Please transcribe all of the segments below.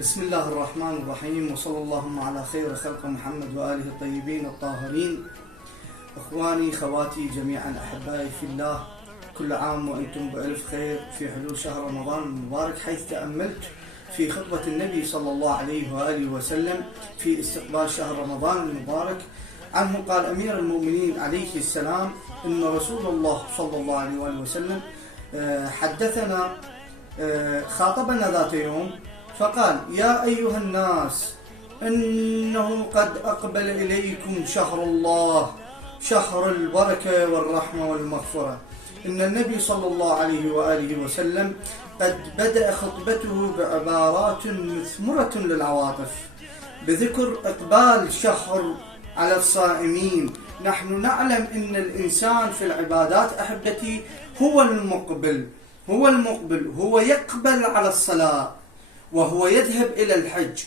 بسم الله الرحمن الرحيم، وصلى اللهم على خير خلق محمد وآله الطيبين الطاهرين. إخواني خواتي جميعا أحبائي في الله، كل عام وأنتم بألف خير في حلول شهر رمضان المبارك، حيث تأملت في خطبة النبي صلى الله عليه وآله وسلم في استقبال شهر رمضان المبارك. عنه قال أمير المؤمنين عليه السلام إن رسول الله صلى الله عليه وآله وسلم حدثنا، خاطبنا ذات يوم فقال: يا أيها الناس، إنه قد أقبل إليكم شهر الله، شهر البركة والرحمة والمغفرة. إن النبي صلى الله عليه وآله وسلم قد بدأ خطبته بعبارات مثمرة للعواطف بذكر إقبال شهر على الصائمين. نحن نعلم أن الإنسان في العبادات أحبتي هو المقبل، هو يقبل على الصلاة، وهو يذهب إلى الحج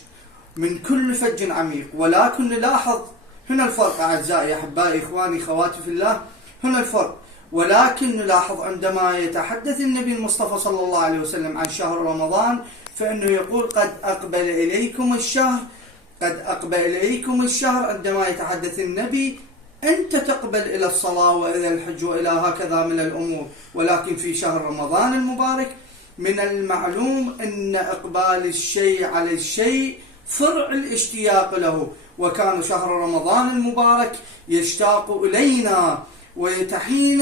من كل فج عميق. ولكن نلاحظ هنا الفرق أعزائي أحبائي إخواني خواتي في الله، هنا الفرق. ولكن نلاحظ عندما يتحدث النبي المصطفى صلى الله عليه وسلم عن شهر رمضان فإنه يقول قد أقبل إليكم الشهر، قد أقبل إليكم الشهر. عندما يتحدث النبي أنت تقبل إلى الصلاة وإلى الحج وإلى هكذا من الأمور. ولكن في شهر رمضان المبارك من المعلوم أن إقبال الشيء على الشيء فرع الاشتياق له، وكان شهر رمضان المبارك يشتاق إلينا وتحين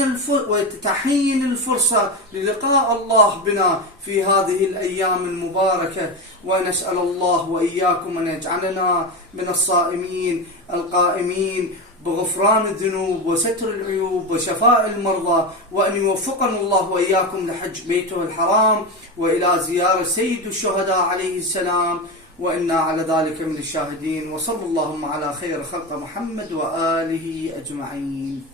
الفرصة للقاء الله بنا في هذه الأيام المباركة. ونسأل الله وإياكم أن يجعلنا من الصائمين القائمين بغفران الذنوب وستر العيوب وشفاء المرضى، وأن يوفقنا الله وإياكم لحج بيته الحرام وإلى زيارة سيد الشهداء عليه السلام، وإنا على ذلك من الشاهدين. وصلى اللهم على خير خلق محمد وآله أجمعين.